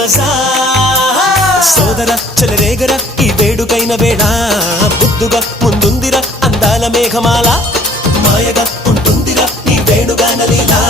మజా సోదర చెలరేగర ఈ వేడుకైన వేళ బుద్ధుగా ముందుందిరా అందాల మేఘమాల మాయగా ఉంటుందిరా నీ వేణుగాన లీలా